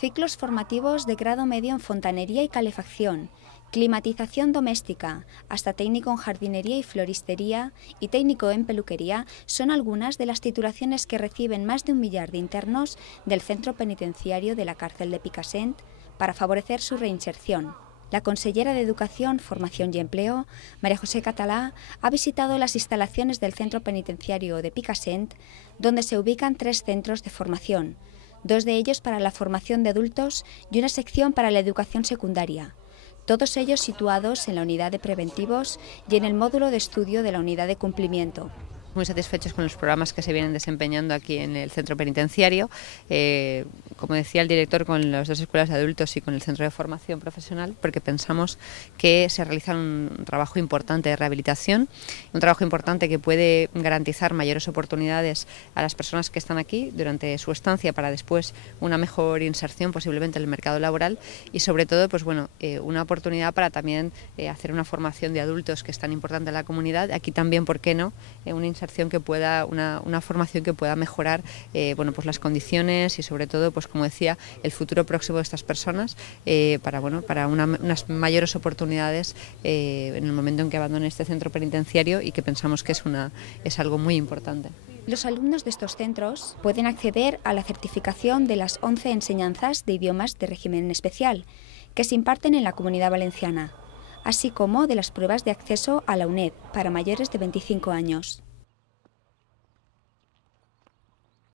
Ciclos formativos de grado medio en fontanería y calefacción, climatización doméstica, hasta técnico en jardinería y floristería y técnico en peluquería son algunas de las titulaciones que reciben más de 1 millar de internos del centro penitenciario de la cárcel de Picassent para favorecer su reinserción. La consellera de Educación, Formación y Empleo, María José Catalá, ha visitado las instalaciones del centro penitenciario de Picassent, donde se ubican 3 centros de formación, 2 de ellos para la formación de adultos y una sección para la educación secundaria, todos ellos situados en la unidad de preventivos y en el módulo de estudio de la unidad de cumplimiento. Muy satisfechos con los programas que se vienen desempeñando aquí en el centro penitenciario. Como decía el director, con las 2 escuelas de adultos y con el centro de formación profesional, porque pensamos que se realiza un trabajo importante de rehabilitación, un trabajo importante que puede garantizar mayores oportunidades a las personas que están aquí durante su estancia para después una mejor inserción posiblemente en el mercado laboral y sobre todo pues bueno, una oportunidad para también hacer una formación de adultos que es tan importante en la comunidad. Aquí también, ¿por qué no?, una inserción que pueda, una formación que pueda mejorar bueno, pues las condiciones y sobre todo, pues como decía, el futuro próximo de estas personas para unas mayores oportunidades en el momento en que abandonen este centro penitenciario y que pensamos que es algo muy importante. Los alumnos de estos centros pueden acceder a la certificación de las 11 enseñanzas de idiomas de régimen especial que se imparten en la Comunidad Valenciana, así como de las pruebas de acceso a la UNED para mayores de 25 años.